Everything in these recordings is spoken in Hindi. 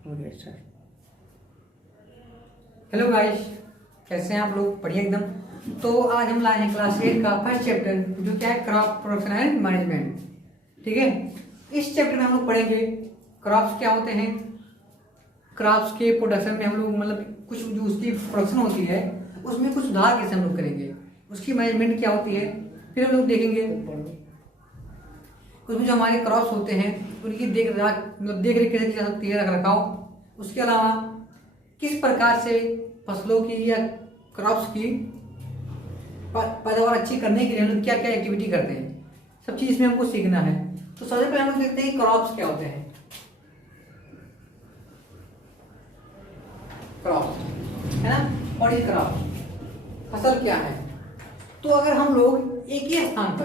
सर हेलो गाइस, कैसे हैं आप लोग? बढ़िया एकदम। तो आज हम लाए हैं क्लास 8 का फर्स्ट चैप्टर, जो क्या है, क्रॉप प्रोडक्शन एंड मैनेजमेंट। ठीक है, इस चैप्टर में हम लोग पढ़ेंगे क्रॉप्स क्या होते हैं, क्रॉप्स के प्रोडक्शन में हम लोग मतलब कुछ जो उसकी प्रोडक्शन होती है उसमें कुछ सुधार कैसे हम लोग करेंगे, उसकी मैनेजमेंट क्या होती है। फिर हम लोग देखेंगे उसमें जो हमारे क्रॉप्स होते हैं उनकी देख रेख कैसे की जा सकती है, रख रखाव। उसके अलावा किस प्रकार से फसलों की या क्रॉप्स की पैदावार अच्छी करने के लिए हम लोग क्या क्या एक्टिविटी करते हैं, सब चीज इसमें हमको सीखना है। तो सबसे पहले हम लोग देखते हैं क्रॉप्स क्या होते हैं। क्रॉप्स है ना, और ये क्रॉप्स फसल क्या है। तो अगर हम लोग एक ही स्थान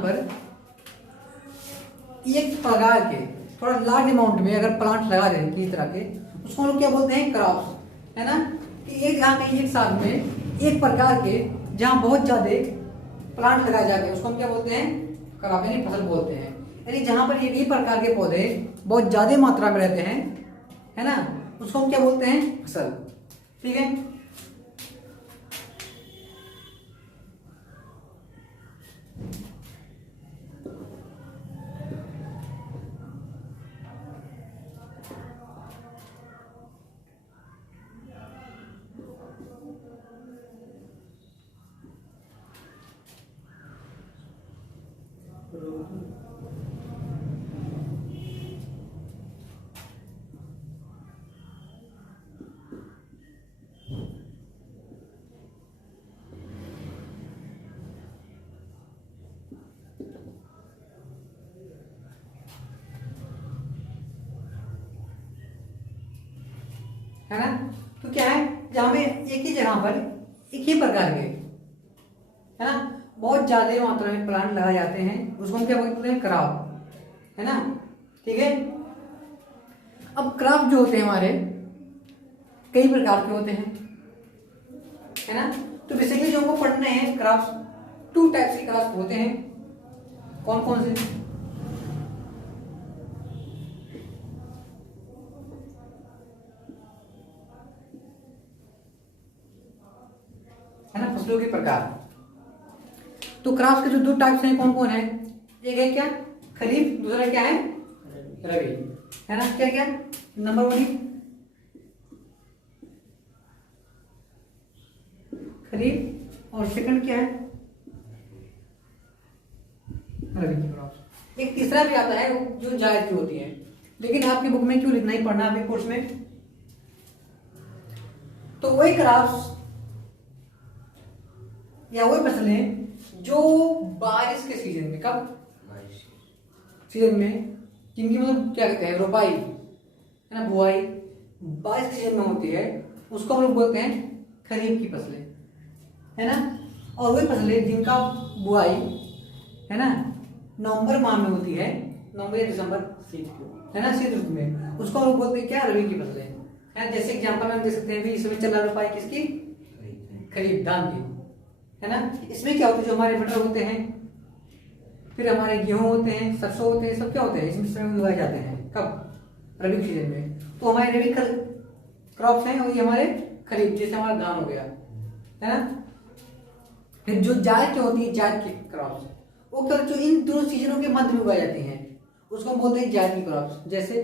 पर एक प्रकार के थोड़ा लार्ज अमाउंट में अगर प्लांट लगा दें किसी तरह के, उसको हम लोग क्या बोलते हैं, क्रॉप्स। है ना, कि एक जगह में एक साथ में एक प्रकार के जहां बहुत ज्यादा प्लांट लगाए जाते हैं उसको हम क्या बोलते हैं, क्रॉप यानी फसल बोलते हैं। यानी जहां पर एक ही प्रकार के पौधे बहुत ज्यादा मात्रा में रहते हैं, है ना, उसको हम क्या बोलते हैं, फसल। ठीक है, है ना। तो क्या है, जहां पे एक ही जगह पर एक ही प्रकार के, है ना, बहुत ज्यादा मात्रा में प्लांट लगाए जाते हैं उसको हम क्या बोलते हैं, क्रॉप। है ना, ठीक है। अब क्रॉप जो होते हैं हमारे कई प्रकार के होते हैं, है ना। तो बेसिकली जो हमको पढ़ने हैं क्रॉप्स, टू टाइप्स के क्रॉप होते हैं। कौन कौन से? है ना, फसलों के प्रकार। तो क्रॉप्स के जो दो टाइप्स हैं कौन कौन है? एक है क्या, खरीफ, दूसरा क्या है, रबी। है ना, क्या क्या नंबर वन, खरीफ, और सेकंड क्या है, रबी की क्रॉप्स। एक तीसरा भी आता है जो जायद की होती है, लेकिन आपकी बुक में क्यों इतना ही पढ़ना आपके कोर्स में। तो वही क्रॉप्स या वही फसलें जो बारिश के सीजन में, कब, सीजन में, जिनकी मतलब क्या कहते हैं, रोपाई, है ना, बुआई बारिश के सीजन में होती है, उसको हम लोग बोलते हैं खरीफ की फसलें। है ना, और वही फसलें जिनका बुआई, है ना, नवंबर माह में होती है, नवंबर या दिसंबर, है ना, शीत ऋतु में, उसको हम लोग बोलते हैं क्या, रबी की फसलें। है, जैसे एग्जाम्पल हम देख सकते हैं भी, इसमें चल रहा रोपाई किसकी, खरीफ, धान की। है ना, इसमें क्या होता है, जो हमारे मटर होते हैं, फिर हमारे गेहूं होते हैं, सरसों होते हैं, सब क्या होते हैं, इसमें समय उगाए जाते हैं, कब, रबी सीजन में। तो हमारे रबी क्रॉप्स हैं और ये हमारे खरीफ, जैसे हमारा धान हो गया, है ना। फिर जो जायद की होती है, जायद की क्रॉप्स, वो क्या, जो इन दोनों सीजनों के मध्य में उगाई जाती हैं उसको हम बोलते हैं जायद की क्रॉप्स। जैसे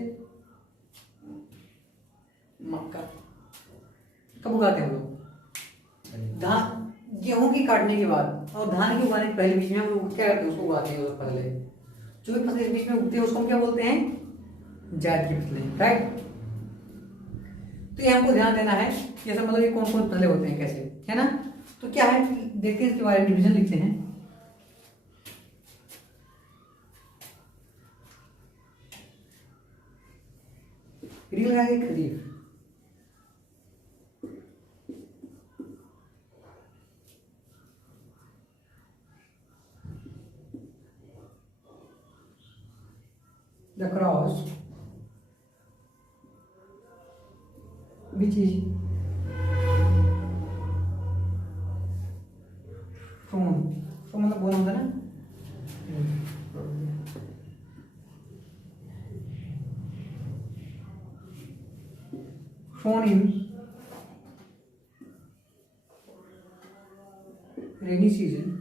मक्का कब उगाते हैं हम लोग, धान, गेहूं की काटने के बाद और धान के उगाने के पहले बीच में हम लोग क्या करते हैं, उसको उगाते हैं पहले। जो भी फसलें बीच में उगते हैं उसको हम क्या बोलते हैं, जायद की फसलें, राइट। तो ये हमको ध्यान देना है, ये सब मतलब ये कौन कौन फसलें होते हैं कैसे, है ना। तो क्या है, देखते हैं इसके बारे में, डिवीजन लिखते हैं। खरीफ, the cross which is from मतलब बोला होता है ना, phone in rainy season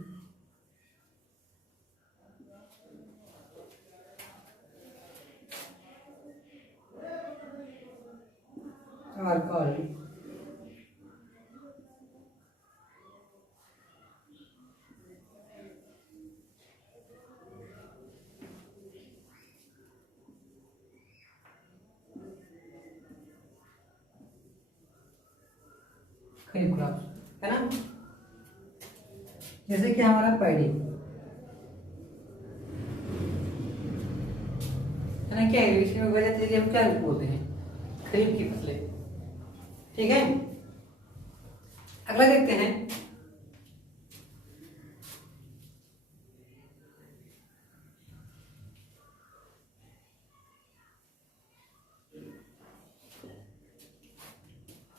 are called kharif crops, है ना। जैसे कि हमारा पैडी है ना, क्या इंग्लिश में वजह से हम क्या बोलते हैं, खरीफ की फसलें। ठीक है, अगला देखते हैं।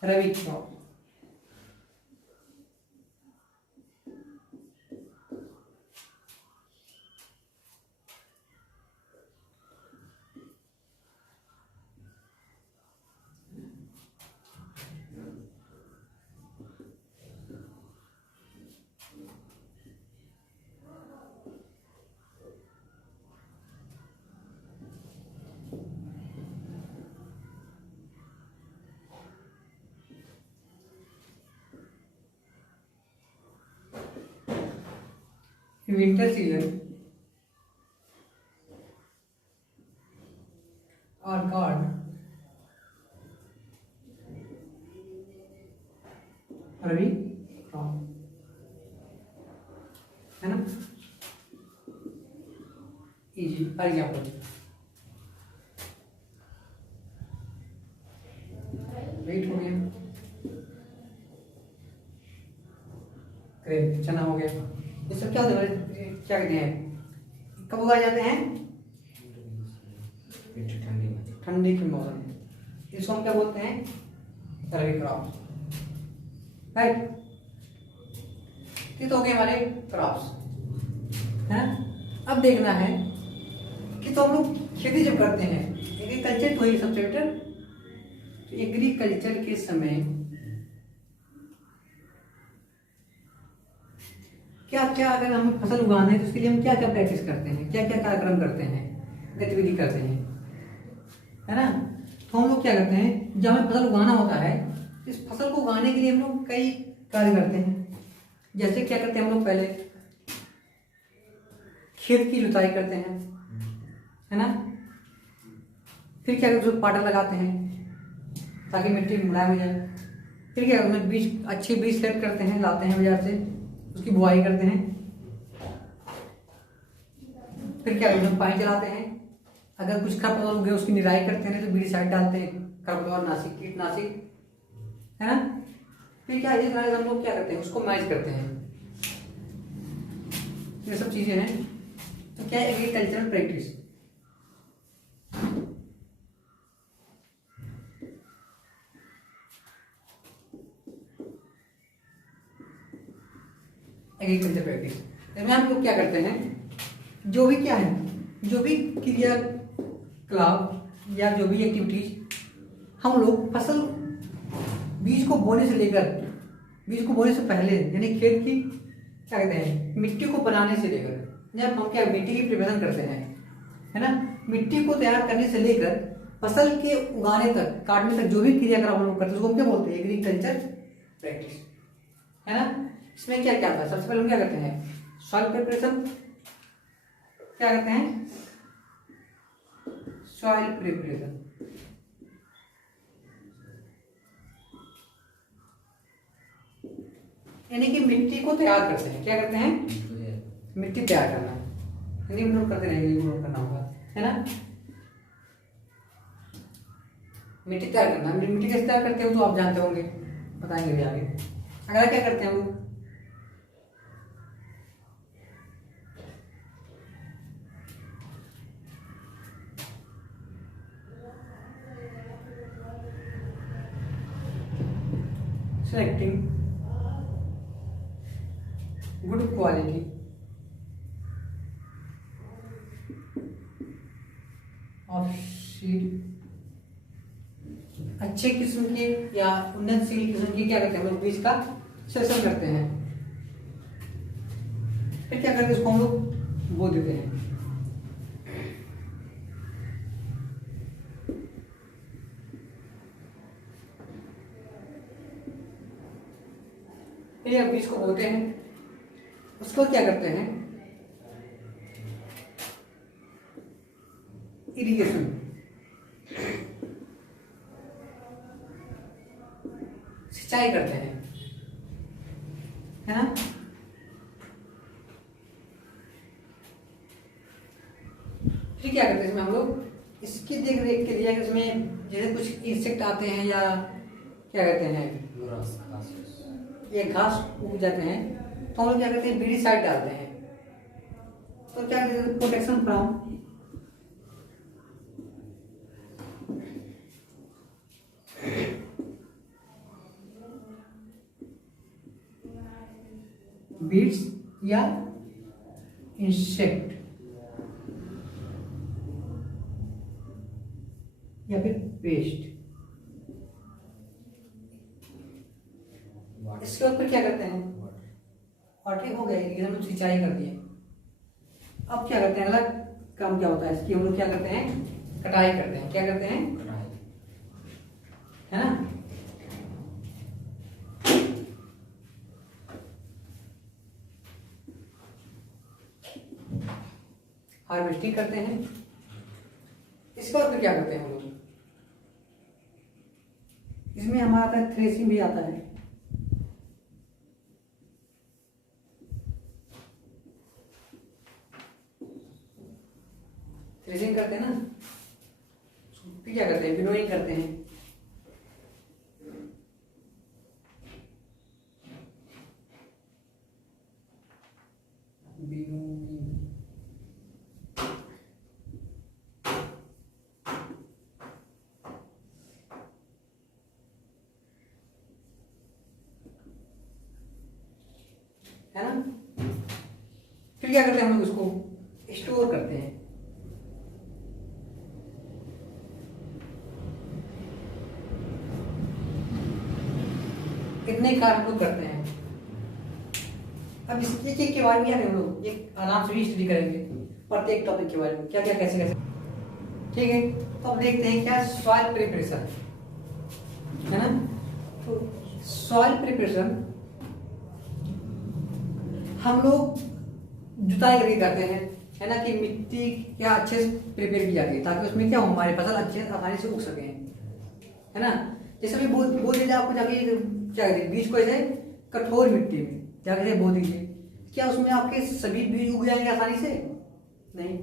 रबी क्रॉप, विंटर सीजन और कॉल्ड रबी क्रॉप, है ना। इजी फॉर एग्जाम्पल वेट हो गया, ग्रेप चना हो गया। ये सब क्या होता है, क्या कहते हैं, कब उगाए जाते हैं, ठंडी के मौसम में। इसको हम क्या बोलते हैं, रबी क्रॉप्स, राइट। ये तो हो गए हमारे क्रॉप्स, है। अब देखना है कि तो हम लोग खेती जब करते हैं, एग्रीकल्चर तो ही सबसे बेटर। तो एग्रीकल्चर के समय क्या क्या, अगर हम फसल उगाना है तो उसके लिए हम क्या क्या प्रैक्टिस करते हैं, क्या क्या कार्यक्रम करते हैं, गतिविधि करते हैं, है ना। तो हम लोग क्या करते हैं, जब हमें फसल उगाना होता है, इस फसल को उगाने के लिए हम लोग कई कार्य करते हैं। जैसे क्या करते हैं हम लोग, पहले खेत की जुताई करते हैं, है ना। फिर क्या करते हैं, पाटा लगाते हैं ताकि मिट्टी मुलायम हो जाए। फिर क्या करते हैं, बीज, अच्छी बीज सेलेक्ट करते हैं, लाते हैं बाजार से, उसकी बुआई करते हैं। फिर क्या करते हैं, पानी चलाते हैं। अगर कुछ खरपतवार उगे उसकी निराई करते हैं, तो बीडिसाइड डालते हैं, खरपतवार नाशी, कीटनाशी, है ना। फिर क्या, इस तरह से हम लोग क्या करते हैं, उसको मैनेज करते हैं। ये सब चीजें हैं। तो क्या है, एग्रीकल्चरल प्रैक्टिस। एग्रीकल्चर प्रैक्टिस इसमें हम लोग क्या करते हैं, जो भी क्या है, जो भी क्रियाकलाप या जो भी एक्टिविटीज हम लोग फसल, बीज को बोने से लेकर, बीज को बोने से पहले, यानी खेत की क्या कहते हैं, मिट्टी को बनाने से लेकर, जब हम क्या मिट्टी की प्रिपरेशन करते हैं, है ना, मिट्टी को तैयार करने से लेकर फसल के उगाने तक, काटने तक, जो भी क्रियाकलाप हम लोग करते हैं उसको हम क्या बोलते हैं, एग्रीकल्चर प्रैक्टिस, है ना। इसमें क्या क्या था, सबसे पहले हम क्या करते हैं, सॉइल प्रिपरेशन, क्या करते हैं, सॉइल प्रिपरेशन, यानी कि मिट्टी को तैयार करते हैं। क्या करते हैं, मिट्टी तैयार करना, हिंदी में नोट करते रहेंगे, नोट करना होगा, है ना। मिट्टी तैयार करना, मिट्टी कैसे तैयार करते हो तो आप जानते होंगे, बताएंगे भी आगे। अगला क्या करते हैं वो, selecting good quality of seed अच्छे किस्म के या उन्नतशील किस्म के क्या करते हैं हम लोग, बीज का सेलेक्शन करते हैं। फिर क्या करते हैं, उसको हम लोग बो देते हैं। फिर बीज को बोते हैं, उसको क्या करते हैं, इरिगेशन, सिंचाई करते हैं, है ना। फिर क्या करते हैं इसमें हम लोग, इसकी देख रेख के लिए इसमें जैसे कुछ इंसेक्ट आते हैं या क्या कहते हैं ये घास उग जाते हैं, तो हम लोग क्या करते हैं, बीडीसाइड डालते हैं। तो क्या कहते हैं, प्रोटेक्शन फ्रॉम बीड्स या इंसेक्ट या फिर पेस्ट। इसके बाद फिर क्या करते हैं, वाटरिंग हो गया, हम लोग सिंचाई कर दिए। अब क्या करते हैं, अगला काम क्या होता है इसकी, हम लोग क्या करते हैं, कटाई करते हैं। क्या करते हैं, है ना। हार्वेस्टिंग करते हैं। इसके बाद फिर क्या करते हैं हम लोग, इसमें हमारा आता है थ्रेसिंग भी आता है। थ्रेसिंग करते हैं ना, फिर क्या करते हैं, विनोइंग करते हैं। है ना। फिर क्या करते हैं हम लोग, उसको स्टोर करते हैं। कितने कार्य हम लोग करते हैं। अब इस एक के बारे में हम लोग एक आराम से भी स्टडी करेंगे, प्रत्येक टॉपिक के बारे में क्या क्या कैसे कैसे। ठीक है, तो अब देखते हैं क्या सॉइल प्रिपरेशन, है ना। तो सॉइल प्रिपरेशन हम लोग जुताई करके करते हैं, है ना, कि मिट्टी क्या अच्छे से प्रिपेयर की जाती है ताकि उसमें क्या हो, हमारी फसल अच्छे आसानी से उग सके, है ना। जैसे भी बोल दीजिए आपको, जाके क्या कहते हैं, बीज को ऐसे कठोर मिट्टी में जाके बो दीजिए, क्या उसमें आपके सभी बीज उग जाएंगे आसानी से? नहीं,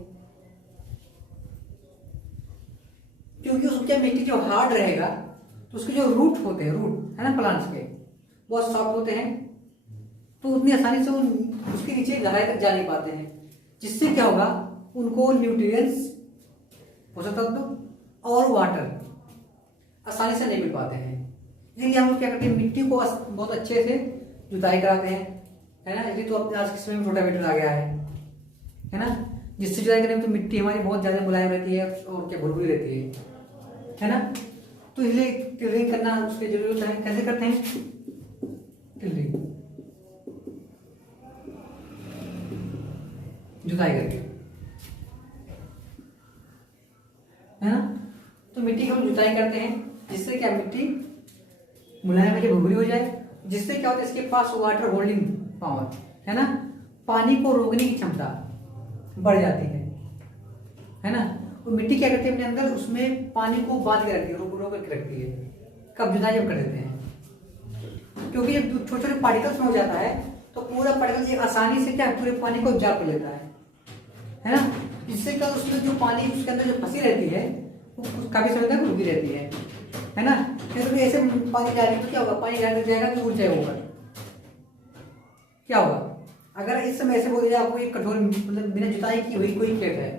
क्योंकि उसको क्या, मिट्टी जो हार्ड रहेगा तो उसके जो रूट होते हैं, रूट है ना प्लांट्स के, बहुत सॉफ्ट होते हैं, तो उतनी आसानी से उसके नीचे गहराई तक जा नहीं पाते हैं, जिससे क्या होगा, उनको न्यूट्रिएंट्स, पोषक तत्व और वाटर आसानी से नहीं मिल पाते हैं। इसलिए हम लोग क्या करते हैं, मिट्टी को बहुत अच्छे से जुताई कराते हैं, है ना। इसलिए तो अपने आज के समय में रोटावेटर आ गया है ना, जिससे जुताई करने में तो मिट्टी हमारी बहुत ज़्यादा मुलायम रहती है और क्या भुरभुरी रहती है ना। तो इसलिए टिलरिंग करना उसकी जरूरत है। कैसे करते हैं टिलरिंग, जुताई करके, है ना। तो मिट्टी की हम जुताई करते हैं, जिससे क्या मिट्टी मुलायम है, भुरभुरी हो जाए, जिससे क्या होता है, इसके पास वाटर होल्डिंग पावर, है ना, पानी को रोकने की क्षमता बढ़ जाती है ना। तो मिट्टी क्या करती है, अपने अंदर उसमें पानी को बांध के रखती है, रोक के रखती है। कब जुताई जब कर देते हैं, क्योंकि जब छोटे छोटे पार्टिकल्स में हो जाता है तो पूरा पार्टिकल ये आसानी से क्या पूरे पानी को एब्जॉर्ब कर लेता है ना। इससे क्या, उसमें जो पानी उसके अंदर जो फंसी रहती है वो काफी समय तक रुकी रहती है ना। फिर भी ऐसे पानी जाएगा तो क्या होगा, पानी जाने जाएगा तो उड़ जाएगा, क्या होगा। अगर इस समय ऐसे बोल दिया आपको एक कठोर मतलब बिना जुताई की हुई कोई प्लेट है,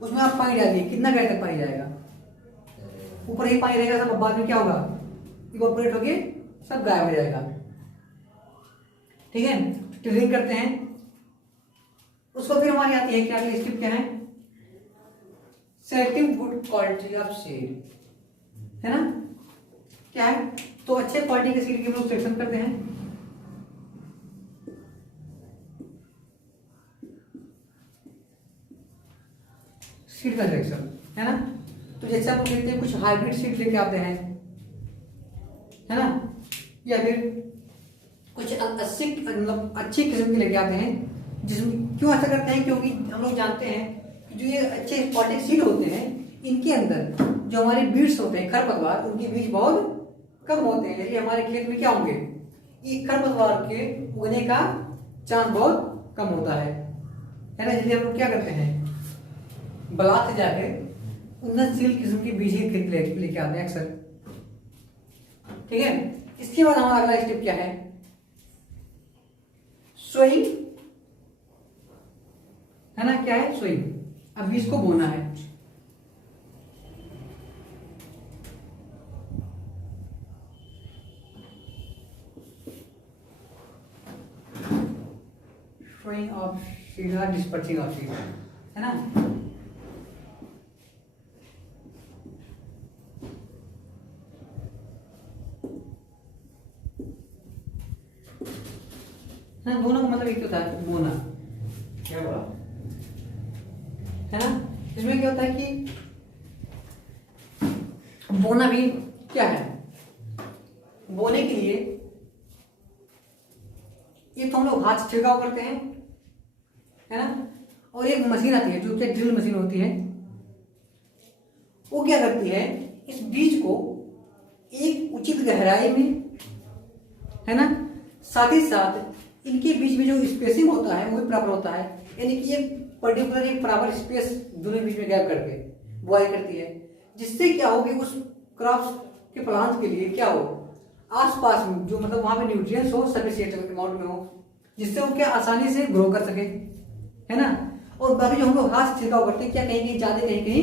उसमें आप पानी डालिए, कितना गहरे तक पानी जाएगा, ऊपर ही पानी रहेगा, सब बाद में क्या होगा, इवोपोरेट होके सब गायब हो जाएगा। ठीक है, टिलरिंग करते हैं, उसको फिर हमारी आती है क्या, अगली स्टेप क्या है, selecting good quality of seed, है ना। क्या है, तो अच्छे क्वालिटी के सीड की हम लोग सिलेक्शन करते हैं। सीड का सिलेक्शन है ना, तो जैसे हम लोग देखते हैं कुछ हाइब्रिड सीड लेके आते हैं, है ना, या फिर कुछ मतलब अच्छी किस्म के लेके आते हैं, जिसमें क्यों ऐसा करते हैं, क्योंकि हम लोग जानते हैं कि जो ये अच्छे क्वालिटी सीड होते हैं, इनके अंदर जो हमारे बीड्स होते हैं, खरपतवार, उनके बीज बहुत कम होते हैं, इसलिए हमारे खेत में क्या होंगे, ये खरपतवार के उगने का चांस बहुत कम होता है ना, इसलिए हम लोग क्या करते हैं, ब्लॉक से जाके उन्नत सील किस्म के बीज ही लेके आते हैं अक्सर। ठीक है, इसके बाद हमारा अगला स्टेप क्या है, सोइंग, है ना, क्या है, सोइंग। अब बीज को बोना है। सोइंग ऑफ सीड और डिस्पर्सिंग ऑफ सीड, है ना। दोनों का मतलब एक तो था बोना, क्या बोला, है ना। इसमें क्या होता है कि बोना भी क्या है, बोने के लिए एक तो हम लोग हाथ से छिड़काव करते हैं, है ना, और एक मशीन आती है जो कि ड्रिल मशीन होती है, वो क्या करती है, इस बीज को एक उचित गहराई में, है ना, साथ ही साथ इनके बीच में जो स्पेसिंग होता है वो भी प्रॉपर होता है, यानी कि एक पर्टिकुलर एक प्रॉपर स्पेस दोनों बीच में गैप करके बुआई करती है, जिससे क्या हो कि उस क्रॉप के प्लांट के लिए क्या हो, आसपास में जो मतलब वहां पे न्यूट्रिएंट्स हो सफिशिएंट अमाउंट में हो, जिससे वो क्या आसानी से ग्रो कर सके, है ना। और बाकी जो हम लोग हाथ से छिड़काव करते हैं, क्या कहीं कहीं ज्यादा कहीं कहीं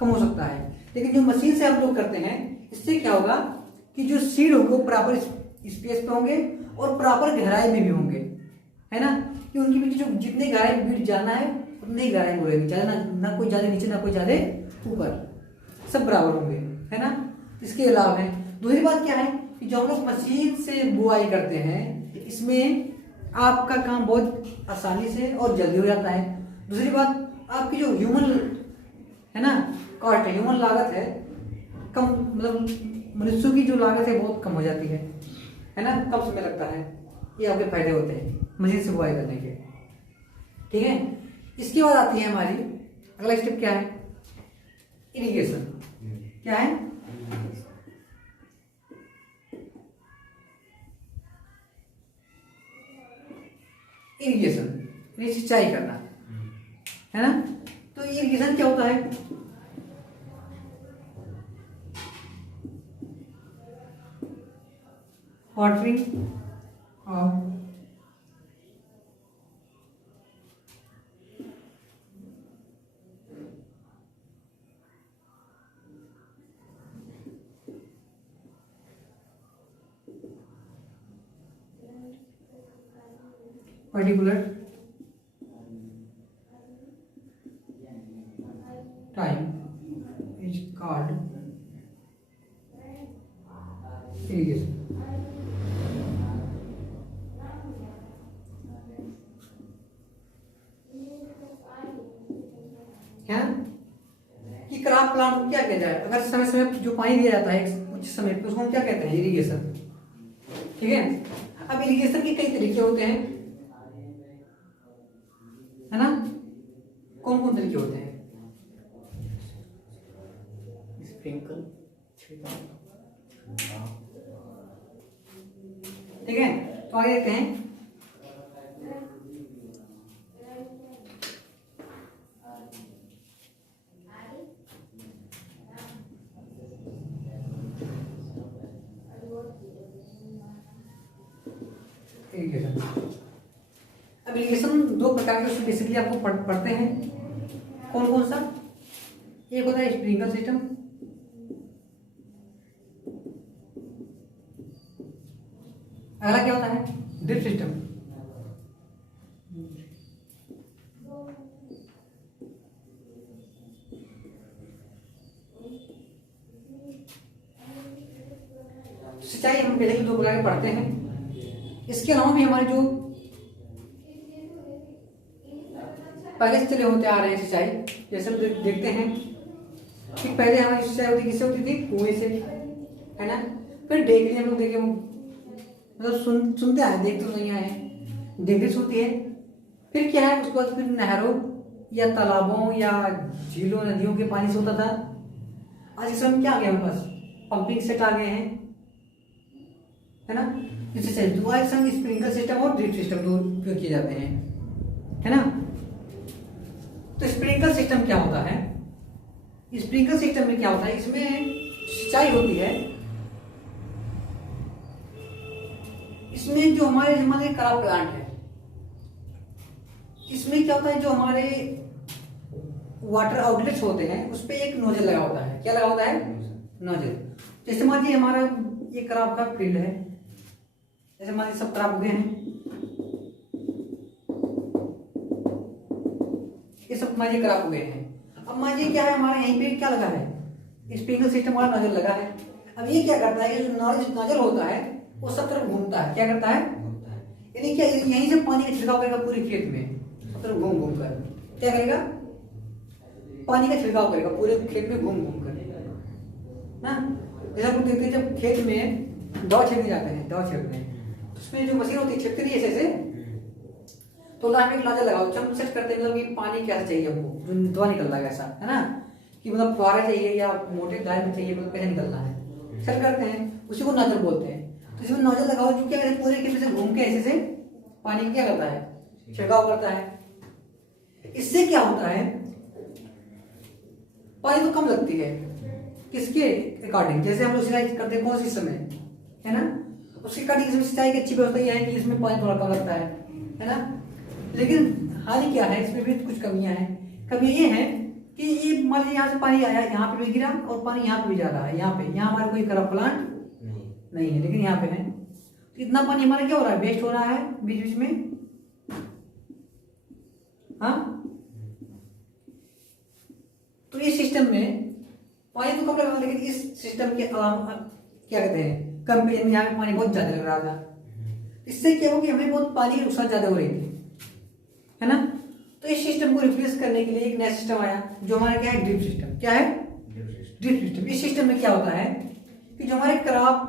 कम हो सकता है, लेकिन जो मशीन से हम लोग करते हैं, इससे क्या होगा कि जो सीड होंगे वो प्रॉपर स्पेस पे होंगे और प्रॉपर गहराई में भी होंगे, है ना, कि उनके बीच जो जितने गहराई में बीज जाना है उतने ही गहराई में रहेगी, ज्यादा ना कोई ज्यादा नीचे ना कोई ज्यादा ऊपर, सब बराबर होंगे, है ना। इसके अलावा है दूसरी बात क्या है कि जो हम लोग मशीन से बुआई करते हैं, इसमें आपका काम बहुत आसानी से और जल्दी हो जाता है। दूसरी बात, आपकी जो ह्यूमन, है ना, कॉस्ट है, ह्यूमन लागत है, कम, मतलब मनुष्यों की जो लागत है बहुत कम हो जाती है ना, कम समय लगता है, ये आपके फायदे होते हैं मशीन से बुआई करने के। ठीक है, इसके बाद आती है हमारी अगला स्टेप क्या है, इरिगेशन। क्या है, इरिगेशन, सिंचाई करना, है ना। तो इरिगेशन क्या होता है, watering of particular time is called irrigation। क्या कि क्रॉप प्लांट को क्या किया जाए, अगर समय समय जो पानी दिया जाता है कुछ समय पे, उसको हम क्या कहते हैं, इरिगेशन। ठीक है, अब इरिगेशन के कई तरीके होते हैं, है ना, कौन कौन तरीके होते हैं, स्प्रिंकल, ठीक है, तो आगे देखते हैं। इरिगेशन, अब इरिगेशन दो प्रकार के बेसिकली आपको पढ़ते हैं, कौन कौन सा, एक होता है स्प्रिंकलर सिस्टम, अगला क्या होता है, ड्रिप सिस्टम। सिंचाई हम पहले ही 2 प्रकार के पढ़ते हैं। इसके अलावा भी हमारे जो पहले से चले होते आ रहे हैं सिंचाई, जैसे हम देखते हैं कि पहले हमारी सिंचाई होती किससे होती थी? कुएं से, है ना। फिर डेगरी हम लोग देखे, मतलब सुनते आए, देखते तो नहीं आए, डेगरी होती है। फिर क्या है, उसके बाद फिर नहरों या तालाबों या झीलों नदियों के पानी से होता था। आज इस समय क्या आ गया हमारे पास? पंपिंग सेट आ गए हैं, है ना। इससे चलिए तो आज हम स्प्रिंकलर सिस्टम और ड्रिप सिस्टम दो उपयोग किए जाते हैं, है ना। तो स्प्रिंकलर सिस्टम क्या होता है? स्प्रिंकलर सिस्टम में क्या होता है, इसमें सिंचाई होती है। इसमें जो हमारे क्रॉप प्लांट है, इसमें क्या होता है, जो हमारे वाटर आउटलेट्स होते हैं उस पे एक नोजल लगा होता है। क्या लगा होता है? नोजल। जैसे मान लीजिए हमारा ये क्रॉप का फील्ड है, जैसे मान लीजिए सब क्रॉप उगे हैं, ये सब मान लीजिए क्रॉप उगे हैं। अब मान लीजिए क्या है, हमारे यहीं पे क्या लगा है? स्प्रिंकलर सिस्टम वाला नोजल लगा है। अब ये क्या करता है, ये जो नोजल होता है वो सब तरफ घूमता है। क्या करता है? यानी क्या, यहीं से पानी का छिड़काव करेगा पूरे खेत में, सब तरफ घूम घूम कर। क्या करेगा? पानी का छिड़काव करेगा पूरे खेत में घूम घूम कर, ना। जैसे हम देखते हैं जब खेत में दवा छिड़कने जाते हैं, दवा छिड़कने, उसमें जो मशीन होती है छिड़कती नहीं ऐसे, तो लास्ट में एक नोजल लगाओ, हम सेट करते हैं मतलब कि पानी कैसा चाहिए हमको, जो दवा निकल रहा है ऐसा, है ना, कि मतलब फुहारा चाहिए या मोटे दाल में चाहिए, मतलब कैसे निकलना है, सेट करते हैं, उसी को नोजल बोलते हैं। तो इसमें नोजल लगाओ जो क्या करते, पूरे खेत से घूम के ऐसे से पानी क्या करता है? छिड़काव करता है। इससे क्या होता है, पानी तो कम लगती है, किसके अकॉर्डिंग? जैसे हम लोग सिंचाई करते हैं कौन सी समय, है ना, उसके अकॉर्डिंग इसमें सिंचाई की अच्छी व्यवस्था यह है कि इसमें पानी थोड़ा कम लगता है ना। लेकिन हानि क्या है, इसमें भी कुछ कमियां हैं। कमी ये है कि ये मान लीजिए यहाँ से पानी आया, यहाँ पे भी गिरा और पानी यहाँ पे भी जा रहा है, यहाँ पे, यहाँ हमारा कोई क्रॉप प्लांट नहीं है, लेकिन यहाँ पे है, तो इतना पानी हमारा क्या हो रहा है? वेस्ट हो रहा है बीच बीच में, हाँ। तो इस सिस्टम में पानी तो कम लग रहा था, लेकिन इस सिस्टम के अलावा क्या कहते हैं, कंपेरिजन में यहाँ पे पानी बहुत ज्यादा लग रहा था। इससे क्या हो कि हमें बहुत पानी की नुकसान ज्यादा हो रही थी, है ना। तो इस सिस्टम को रिप्लेस करने के लिए एक नया सिस्टम आया, जो हमारा क्या है? Drip system. क्या है? Drip system. इस सिस्टम में क्या होता है कि जो हमारे क्रॉप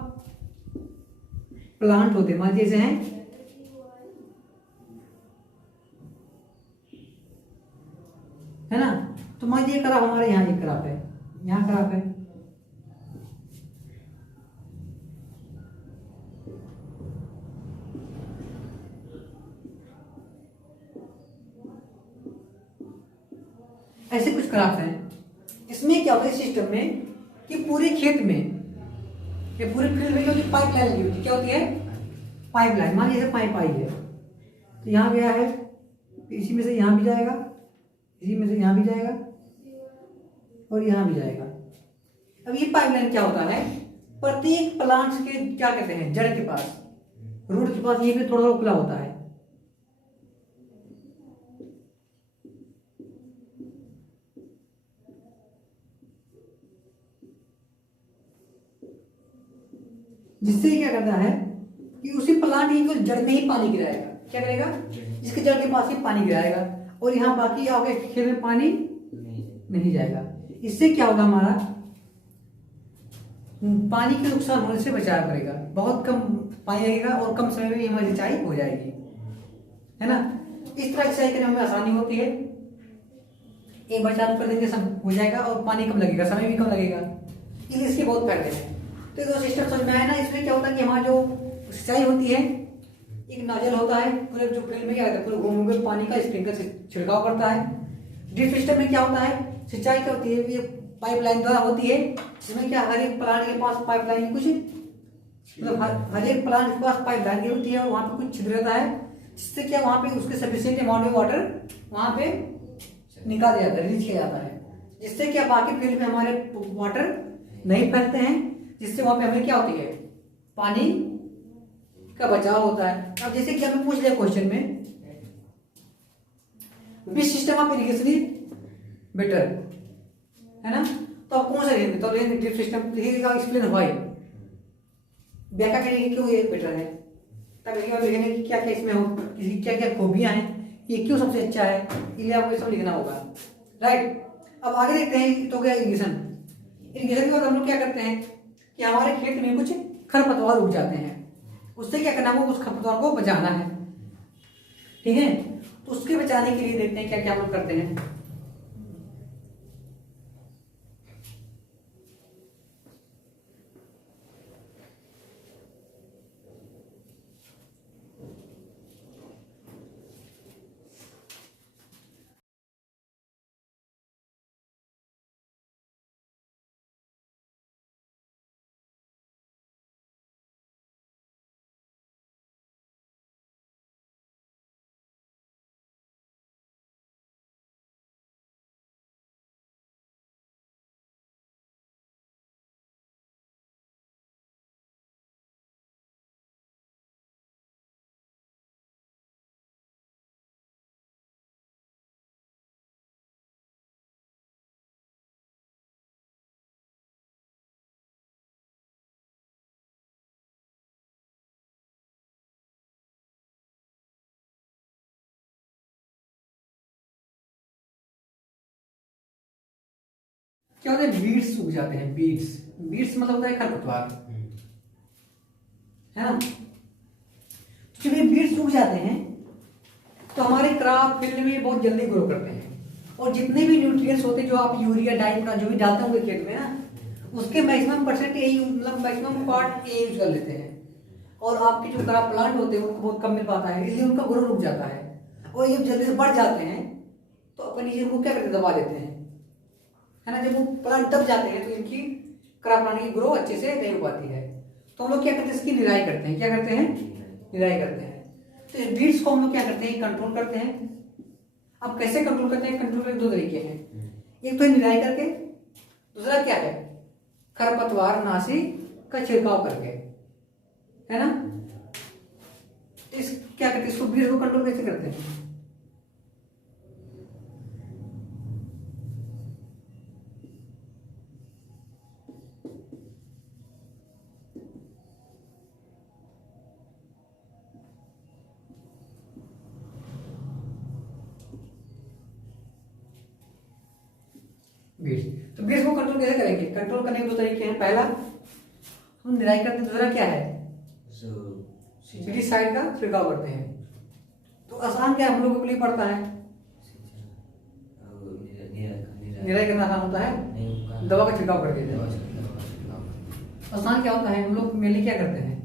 प्लांट होते हैं, मान जैसे हैं, है ना, तो मान लीजिए क्रॉप हमारे यहाँ एक क्रॉप है, यहाँ क्रॉप है, ऐसे कुछ क्रॉप हैं। इसमें क्या होता है सिस्टम में कि पूरे खेत में, ये पूरे फील्ड में जो पाइप लाइन लगी होती है, क्या होती है? Pipe line. मान लीजिए पाइप आई है, तो यहाँ गया है, इसी में से यहाँ भी जाएगा, इसी में से यहाँ भी जाएगा और यहाँ भी जाएगा। अब ये पाइपलाइन क्या होता है, प्रत्येक प्लांट्स के क्या कहते हैं, जड़ के पास, रूट के पास, ये भी थोड़ा थोड़ा खुला होता है। जिससे क्या करता है कि उसी प्लांट की जड़ में ही पानी गिराएगा। क्या करेगा? इसके जड़ के पास ही पानी गिराएगा और यहाँ बाकी आपके खेत में पानी नहीं जाएगा। इससे क्या होगा, हमारा पानी के नुकसान होने से बचाव करेगा, बहुत कम पानी लगेगा और कम समय में हमारी सिंचाई हो जाएगी, है ना। इस तरह सिंचाई करने में आसानी होती है, एक बार चालू कर देंगे सब हो जाएगा और पानी कम लगेगा, समय भी कम लगेगा, इसलिए इसके बहुत फायदे हैं। तो ये दो सिस्टम समझ में आया ना। इसमें क्या होता है कि हमारा जो सिंचाई होती है, एक नोजल होता है, पूरे जो फील्ड में क्या होता है, पूरे घूम घूम पानी का स्प्रिंकलर से छिड़काव करता है। ड्रिप सिस्टम में क्या होता है, सिंचाई क्या होती है, ये पाइपलाइन द्वारा होती है, जिसमें क्या हर एक प्लांट के पास पाइपलाइन की कुछ मतलब हर एक प्लांट के पास पाइपलाइन की होती है और वहाँ पे कुछ छिद्र रहता है, जिससे क्या वहाँ पे उसके सफिशिएंट अमाउंट में वाटर वहाँ पे निकाल दिया जाता है, रिलीज किया जाता है, जिससे क्या बाकी फील्ड में हमारे वाटर नहीं फैलते हैं, जिससे वहाँ पे हमें क्या होती है, पानी का बचाव होता है। अब जैसे कि हमें पूछ लिया क्वेश्चन में, which system of irrigation better, है ना, तो आप कौन सा लेंगे? तो लेंगे ड्रिप सिस्टम। Explain why. व्याख्या करेंगे क्यों ये बेटर है, तब लिखेंगे कि क्या क्या इसमें हो, किसी क्या क्या खूबियां हैं, ये क्यों सबसे अच्छा है, इसलिए आपको ये सब लिखना होगा। राइट, अब आगे देखते हैं। तो क्या इरिगेशन, इरिगेशन के बाद हम लोग क्या करते हैं कि हमारे खेत में कुछ खरपतवार उग जाते हैं, उससे क्या करना है, उस खरपतवार को बचाना है। ठीक है, तो उसके बचाने के लिए देखते हैं क्या क्या हम लोग करते हैं। क्या होता है, बीड्स उग जाते हैं, बीड्स, बीड्स मतलब होता है खरपतवार, है ना। जब ये बीड्स उग जाते हैं तो हमारे क्रॉप फील्ड में बहुत जल्दी ग्रो करते हैं, और जितने भी न्यूट्रिएंट्स होते हैं जो आप यूरिया डाई जो भी डालते होंगे खेत में ना, उसके मैक्सिमम परसेंट यही, मतलब मैक्सिमम पार्ट ये यूज कर लेते हैं, और आपके जो क्रॉप प्लांट होते हैं उनको बहुत कम मिल पाता है, इसलिए उनका ग्रो रुक जाता है, और ये जल्दी से बढ़ जाते हैं तो अपन नीचे उनको क्या करते हैं, दबा देते हैं, है ना। जब वो प्लांट दब जाते हैं तो इनकी क्रॉप प्लांट की ग्रो अच्छे से नहीं हो पाती है, तो हम लोग क्या करते हैं, इसकी निराई करते हैं। क्या करते हैं, निराई करते हैं। तो इस बीड्स को हम लोग क्या करते हैं, कंट्रोल करते हैं। अब कैसे कंट्रोल करते हैं, कंट्रोल के दो तरीके हैं, एक तो निराई करके, दूसरा क्या है, खरपतवार नाशी का छिड़काव करके, है ना। इस क्या करते हैं, इसको बीड्स को कंट्रोल कैसे करते हैं। बीड्स, तो बीड्स को कंट्रोल कैसे करेंगे, कंट्रोल करने के दो तरीके हैं, पहला हम निराई करते हैं, दूसरा क्या है, साइड का छिड़काव करते हैं। तो आसान क्या हम लोगों के लिए पड़ता है, निराई करना आसान होता है, दवा का छिड़काव कर देते हैं। आसान क्या होता है, हम लोग मेनली क्या करते हैं,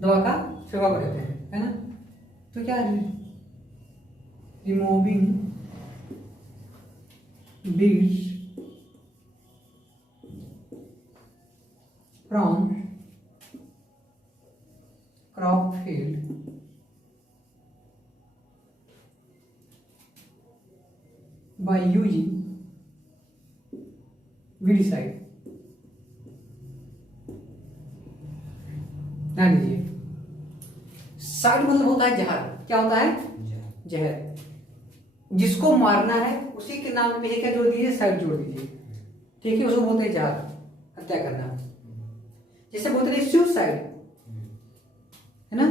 दवा का छिड़काव कर देते हैं, है ना। तो क्या removing beads from crop field by using weedicide। ध्यान दीजिए, साइड मतलब होता है जहर, क्या होता है, जहर, जिसको मारना है उसी के नाम पे क्या जोड़ दीजिए, साइड जोड़ दीजिए। ठीक है, उसको बोलते हैं जहर, हत्या करना, जैसे बोलते हैं सुसाइड, है ना,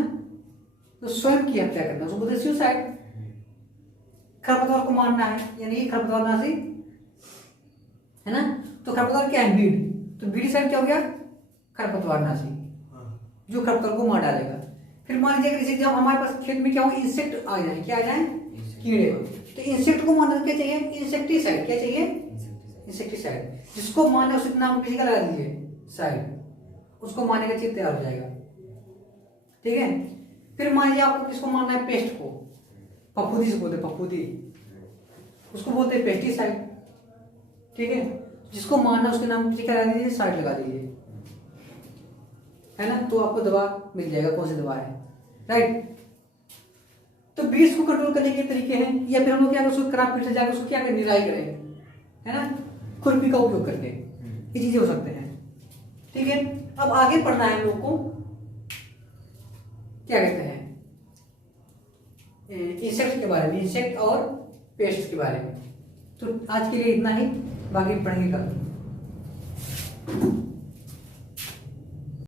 तो स्वयं की हत्या करना उसको बोलते हैं सुसाइड। खरपतवार को मारना है, यानी खरपतवार नाशी, है ना। तो खरपतवार क्या है, बीड, तो बीडिसाइड क्या हो गया, खरपतवार नाशी, जो खरपतवार को मार डालेगा। फिर मान लीजिए जैसे जब हमारे पास खेत में क्या हो, इंसेक्ट आ जाए, क्या आ जाए, कीड़े, तो इंसेक्ट को मारना क्या चाहिए, इंसेक्टिसाइड, क्या चाहिए, इंसेक्टिसाइड, जिसको मारना उसी नाम किसी का लगा दीजिए, साइड, उसको मारने का चीज तैयार हो जाएगा। ठीक है, फिर मान लीजिए आपको किसको मारना है, पेस्ट को, फफूंदी से बोलते, फफूंदी, उसको बोलते हैं पेस्टिसाइड। ठीक है, जिसको मारना उसके नाम किसी का लगा दीजिए, साइड लगा दीजिए, है ना, तो आपको दवा मिल जाएगा कौन सी दवा है। राइट, तो बीड्स को कंट्रोल करने के तरीके हैं, या फिर हम लोग क्या उसको क्रॉप फील्ड से जाकर उसको क्या करें, निराई करें, है ना, खुरपी का उपयोग करके, ये चीजें हो सकते हैं। ठीक है, अब आगे पढ़ना है हम लोग को, क्या कहते हैं, इंसेक्ट के बारे में, इंसेक्ट और पेस्ट के बारे में। तो आज के लिए इतना ही, बाकी पढ़ेंगे कल।